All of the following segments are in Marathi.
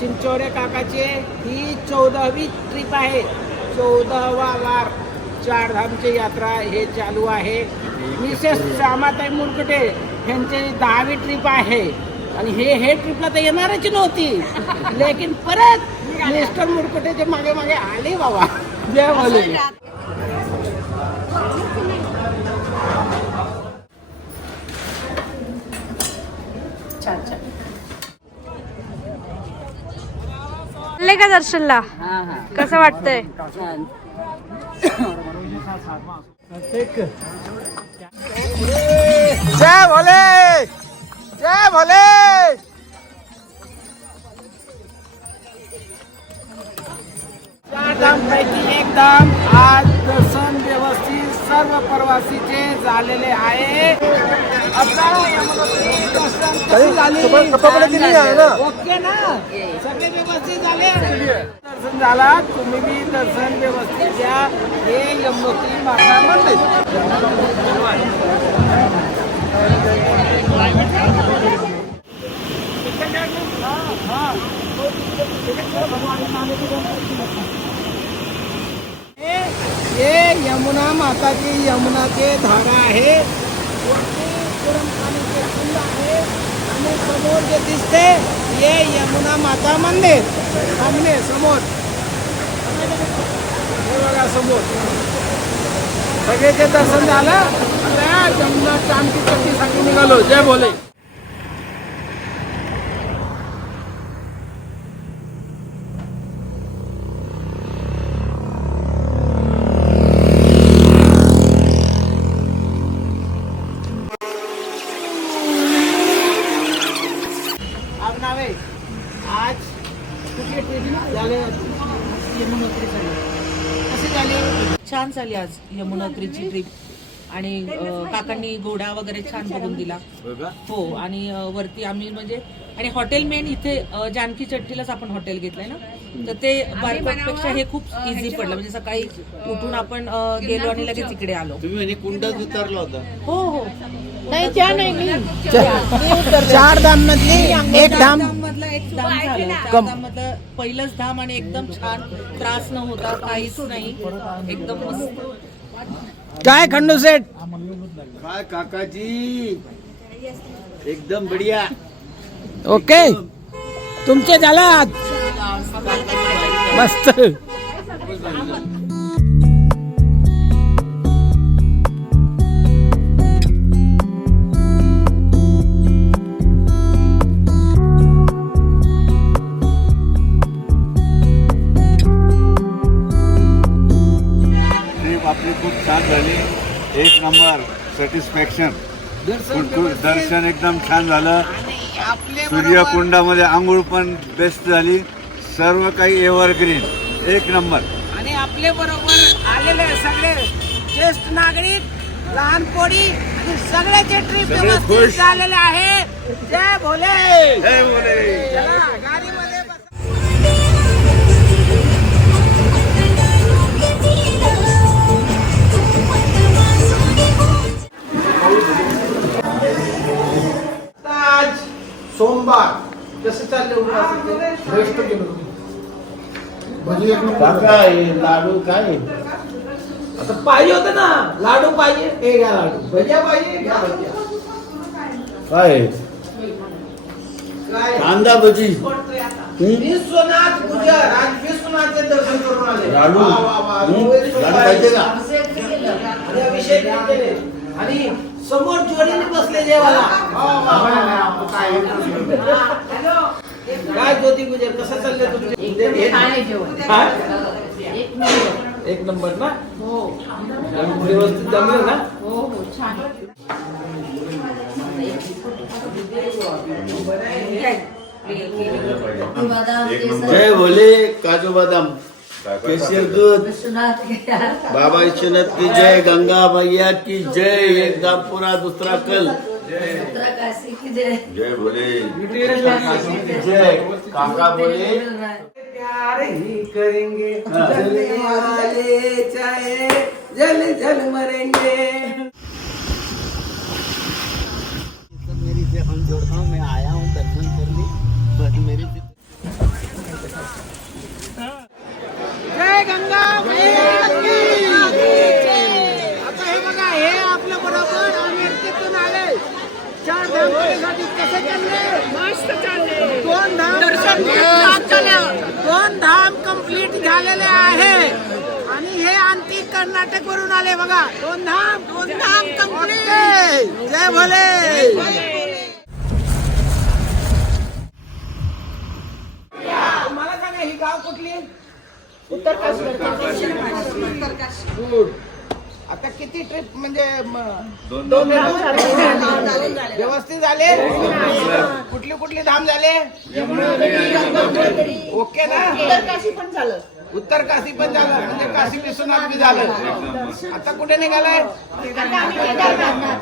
चिंचोरे काकाचे ही 14वी ट्रिप आहे. 14वा वार चारधामची यात्रा हे चालू आहे. मिसेस श्यामाताई मुरकुटे यांची 10वी ट्रिप आहे आणि हे ट्रिपला तर येणारच नव्हती, लेकिन परत मिस्टर मुरकुटेचे मागे मागे आले बाबा. जय भोले. छान छान चालले का दर्शनला? कसं वाटतंय? जय भोले, जय भोले. चार धाम पैकी एक धाम आज दर्शन व्यवस्थित सर्व प्रवासीचे झालेले आहे. ओके ना, सगळे व्यवस्थित झाले. दर्शन झाला, तुम्ही बी दर्शन व्यवस्थित घ्या. हे यमुनोत्री माता मंदिर. हे यमुना माता की यमुनाचे धारा आहे. गरम पाण्याचे कुंड आहे आणि समोर जे दिसते हे यमुना माता मंदिर. सामने समोर हे बघा समोर. सगळ्याचे दर्शन झालं. आता यमुना चांदी चक्कीसाठी निघालो. जय भोले. आज कुठे ट्रेनिंग झाले? यमुनोत्रीसाठी कसे झाले? छान झाली आज यमुनोत्रीची ट्रिप. आणि काकांनी घोडा वगैरे छान बघून दिला. हो. आणि वरती आम्ही म्हणजे आणि हॉटेल मेन इथे जानकी चट्टीलाच आपण हॉटेल घेतलंय ना, तर ते बारकोटपेक्षा हे खूप इझी पडलं. म्हणजे सकाळी उठून आपण गेलो आणि लगेच इकडे आलो. तुम्ही कुंडात उतरला होता? हो हो. नाही त्या नाही, चार धाम मधली एक धाम मधला एक धाम झालं. चार धाम मधलं पहिलंच धाम आणि एकदम छान. त्रास न होता, काहीच नाही, एकदम मस्त. काय खंडू सेठ? काय काकाजी, एकदम बढिया. ओके, तुमचे झालं आज मस्त. आपली खूप छान झाली. एक नंबर सॅटिस्फॅक्शन. दर्शन एकदम छान झालं. सूर्यकुंडामध्ये आंघोळ पण बेस्ट झाली. सर्व काही एव्हरग्रीन एक नंबर. आणि आपले बरोबर आलेले सगळे ज्येष्ठ नागरिक, लहान पोरी आणि सगळ्याचे ट्रिप व्यवस्थित झालेले आहे. जय भोले, जय भोले. चला गाडीमध्ये बसा. आज सोमवार कसं चाललं? बेस्ट गेलो. काका लाडू काय आता पाहिजे होतं ना, लाडू पाहिजे, हे घ्या लाडू. भज्या पाहिजे, घ्या भज्या. काय? काय कांदा भजी. विश्वनाथ गुजर आज विश्वनाथचे दर्शन करून आले. लाडू. वा, वा, वा. लाडू पाहिजे का? आणि अभिषेक केले आणि समोर जोडीने बसले जेवायला. काय ज्योती गुजर, कसं चाललंय तुमचे? एक नंबर ना. हो, व्यवस्थित जमलं ना. हो हो, छान. जय भोले. काजू बदाम, केसर दूध, बाबा विश्वनाथ की जय, गंगा मैया की जय. एकदम पूरा दूसरा कल. जय भोले. जय काका बोले. प्यार ही करेंगे, जलने वाले चाहे जल जल मरेंगे. से हम जोड़ता हूँ, मैं आया हूँ दर्शन करने, बस मेरी जय गंगा मैया की आता हे बघा, हे आपल्या बरोबर अमेरिकेतून आले. 4 धाम करण्यासाठी कसे चालले? मस्त चालले. 2 धाम कंप्लीट झालेले आहे आणि हे आणखी कर्नाटक वरून आले बघा. 2 धाम कंप्लीट. जय भोले. मला सांगा, ही गाव कुठली? उत्तर काशी. गुड. आता किती ट्रिप म्हणजे 2 व्यवस्थित झाले? कुठली धाम झाले? ओके ना? उत्तर काशी पण झालं म्हणजे काशी विश्वनाथ बी झालं. आता कुठे निघालाय? केदारनाथ.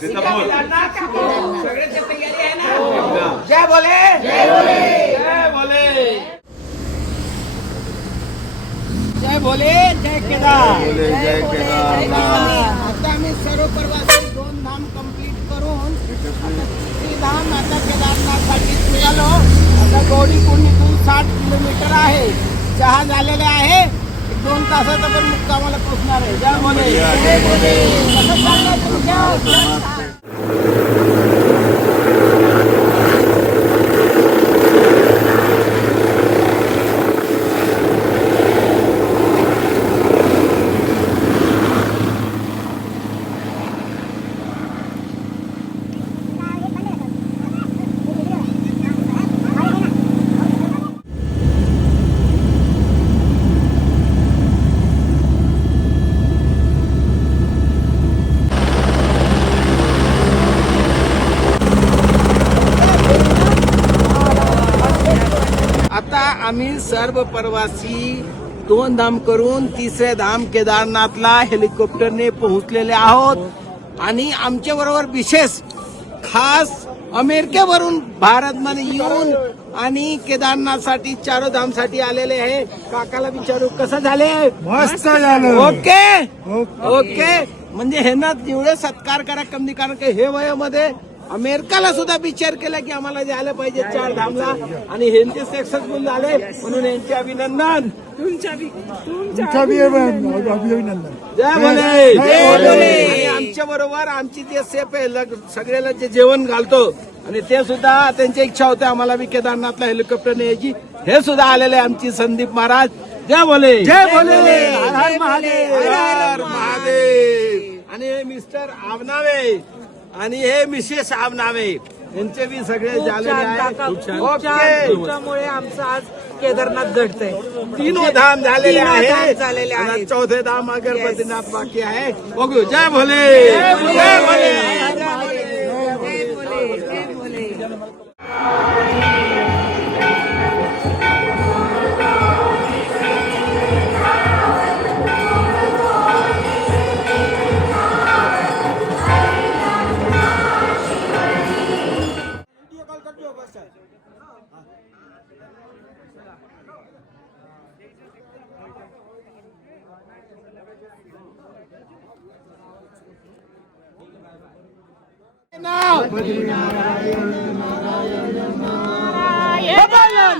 सगळ्याची तयारी आहे ना? जय भोले. जय भोले. जय भोले. जय केदार. जय केदारनाथ. आता आम्ही सर्व प्रवासी 2 धाम कंप्लीट करून आता 3 धाम आता केदारनाथसाठी निघालो. आता गौरी कुंडीतून 60 किलोमीटर आहे. 6 झालेले आहे. 2 तासात आपण मुक्कामाला पोहोचणार आहे. जय भोले. जय भोले. कसं चाललंय तुमच्या? आता आम्ही सर्व प्रवासी 2 धाम करून 3रे धाम केदारनाथला हेलिकॉप्टरने पोहोचलेले आहोत. आणि आमच्या बरोबर विशेष खास अमेरिकेवरून भारतमध्ये येऊन आणि केदारनाथसाठी 4 धामसाठी आलेले आहे. काकाला विचारू कसं झाले? मस्त झालं. ओके. म्हणजे हे ना जेवढे सत्कार करा कमी, कारण की हे वयामध्ये अमेरिकाला सुद्धा विचार केला की आम्हाला जायला पाहिजे 4 धामला आणि ह्यांचे सक्सेसफुल झाले म्हणून यांचे अभिनंदन. तुमच्या बी अभिनंदन. जय भोले. जय भोले. आणि आमच्या बरोबर आमची जे सेफ आहे सगळ्याला जे जेवण घालतो आणि ते सुद्धा त्यांची इच्छा होते आम्हाला बी केदारनाथला हेलिकॉप्टरने यायची. हे सुद्धा आलेले आमची संदीप महाराज. जय भोले. जय भोले. हर हर महादेव. हर हर महादेव. आणि हे मिस्टर आबनावे आणि हे मिसेस आबनावे यांचे बी सगळे झालेले आहे. ओके. तुमच्यामुळे आमचं आज केदारनाथ घडतंय. 3 धाम झालेले धाम आहे. झालेले आहेत. आणि 4थे धाम गणपतीनाथ बाकी आहे. बघू. जय भोले. जय भोले.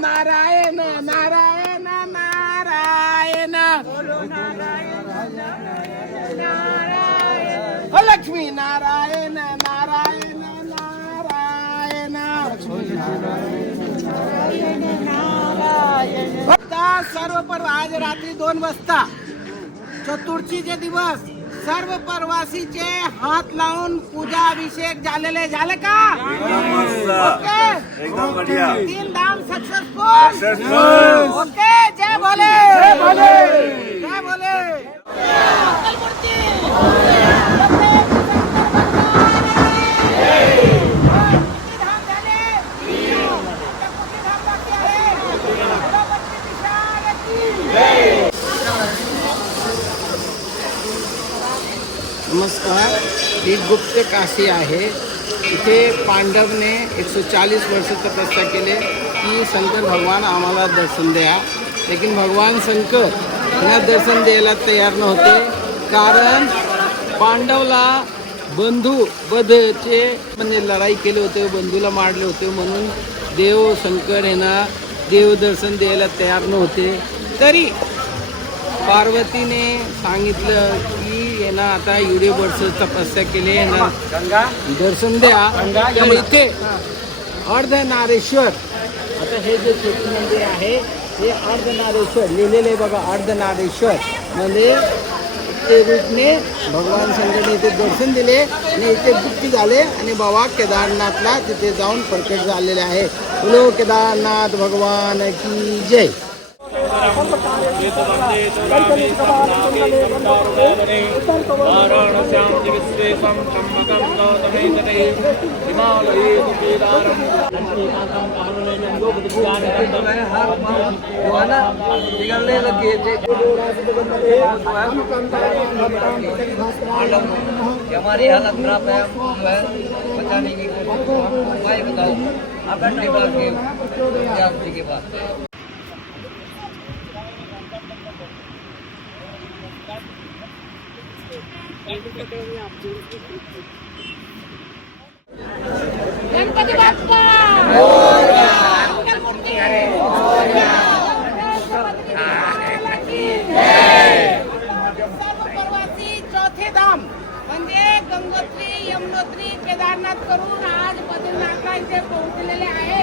नारायण नारायण नारायण लक्ष्मी नारायण नारायण नारायण. आता सर्व पर्व आज रात्री 2 वाजता चतुर्थीचे दिवस सर्व प्रवासीचे हात लावून पूजा अभिषेक झाले का? ओके. एकदम बढ़िया. 3 धाम सक्सेसफुल. ओके. जय भोले. जय भोले. जय भोले. नमस्कार. ही गुप्त काशी आहे. इथे पांडवने 140 वर्ष तपस्या केले की शंकर भगवान आम्हाला दर्शन द्या. लेकिन भगवान शंकर यांना दर्शन द्यायला तयार नव्हते, कारण पांडवला बंधू बधचे म्हणजे लढाई केले होते, बंधूला मारले होते म्हणून देव शंकर यांना देव दर्शन द्यायला तयार नव्हते. तरी पार्वतीने सांगितलं की यांना आता एवढे वर्ष तपस्या केली, यांना दर्शन द्या. तर इथे अर्धनारेश्वर, आता हे जे छोटे मंदिर आहे हे अर्धनारेश्वर लिहिलेले बघा. अर्धनारेश्वर म्हणजे ते रूपने भगवान शंकरने इथे दर्शन दिले आणि इथे दुःखी झाले आणि बाबा केदारनाथला तिथे जाऊन प्रकट झालेले आहे. बोलो केदारनाथ भगवान की जय. हमारी हालत खराब है, बचाने की कोशिश उपाय बताओ। आप जी के पास गणपती बाप्पा चौथे धाम म्हणजे गंगोत्री, यमुनोत्री, केदारनाथ करून आज बद्रीनाथला इथे पोहोचलेले आहे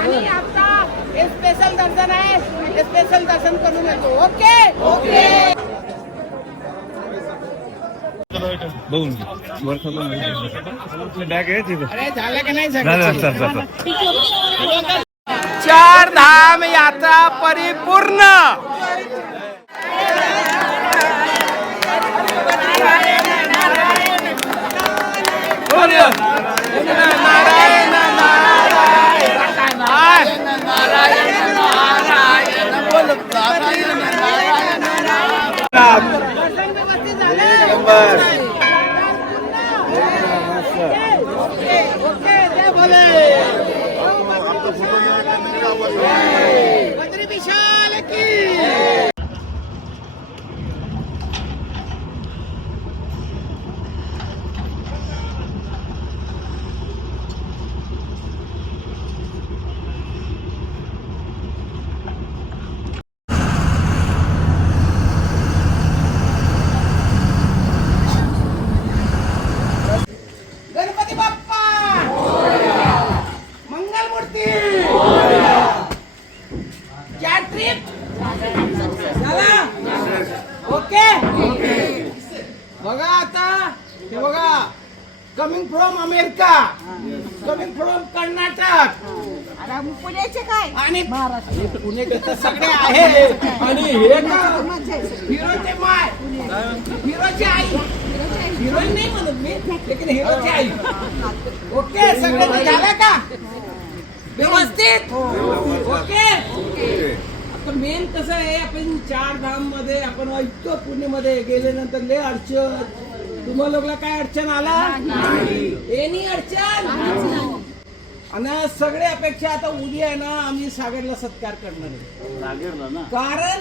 आणि आता हे स्पेशल दर्शन आहे, हे स्पेशल दर्शन करून येतो. Okay okay. अरे झालं का नाही झालं? चार धाम यात्रा परिपूर्ण. नारायण दर्शन व्यवस्थित झालं. ओके जय भोले. बद्री विशाल की. गणपती बाप्पा मंगलमूर्ती. क्या ट्रिप झाला? ओके. बघा आता हे बघा, coming from America, coming from Karnataka पुण्याचे काय आणि पुणे तर सगळे आहे. आणि हे का हिरोचे माय, हिरोची आई, हिरोईन नाही म्हणत मी, लेकिन हिरोची आई. ओके सगळं झालं का व्यवस्थित? ओके. आता मेन कसं आहे, आपण चार धाम मध्ये आपण ऐकतो पुणेमध्ये गेल्यानंतर लय अडचण. तुम्हा लोकला काय अडचण आला? एनी अडचण? आणि सगळे अपेक्षा आता उद्या आहे ना, आम्ही सागरला सत्कार करणार आहे. कारण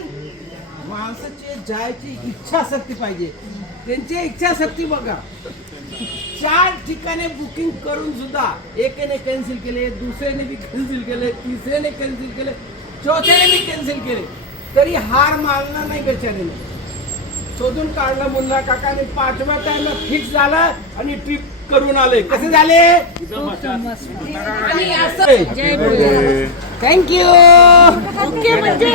माणसाची जायची इच्छाशक्ती पाहिजे. त्यांची इच्छाशक्ती बघा, 4 ठिकाणी बुकिंग करून सुद्धा एकाने कॅन्सल केले, दुसऱ्याने बी कॅन्सल केले, तिसऱ्याने कॅन्सल केले, चौथ्याने बी कॅन्सल केले, तरी हार मानला नाही बेचारीने. शोधून काढला मुन्ना काकाने, 5व्या टाइमला फिक्स झाला आणि ट्रिप करून आले. कसे झाले? थँक्यू. ओके म्हणजे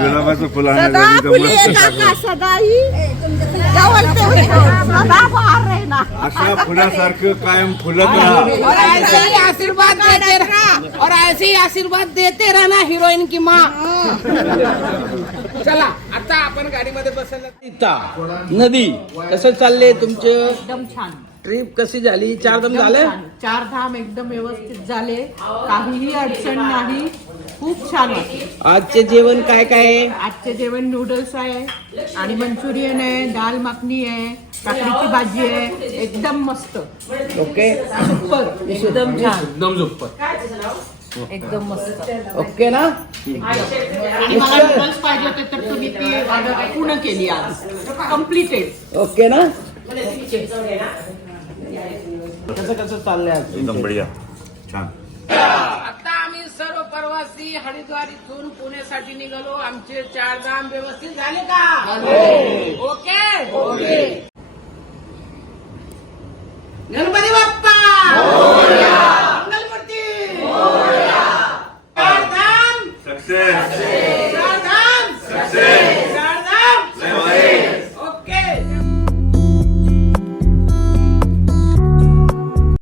गुलाबाचं फुल अशा फुलासारखं कायम फुलत राहा. और ऐसे ही आशीर्वाद देते रहा, और ऐसे ही आशीर्वाद देते रहना हिरोइन की माँ. चला आता आपण गाडीमध्ये बसायला. नदी कसं चालले तुमचं? एकदम छान ट्रिप कशी झाली? 4 धाम झाले? 4 धाम एकदम व्यवस्थित झाले, काहीही अडचण नाही, खूप छान वाटले. आजचे जेवण काय काय आहे? आजचे जेवण नूडल्स आहे आणि मंचुरियन आहे, दाल मखनी आहे, काकडीची भाजी आहे, एकदम मस्त. ओके सुपर, एकदम छान. एकदम सुपर. एकदम मस्त. ओके ना? आणि मला नूडल्स पाहिजे होते तर तुम्ही ती ऑर्डर पूर्ण केली आज, कम्प्लिटेड. ओके ना? कसं चाललंय आज? एकदम बढिया छान. आता आम्ही सर्व प्रवासी हरिद्वार इथून पुण्यासाठी निघालो. आमचे 4 धाम व्यवस्थित झाले का? ओके. गणपती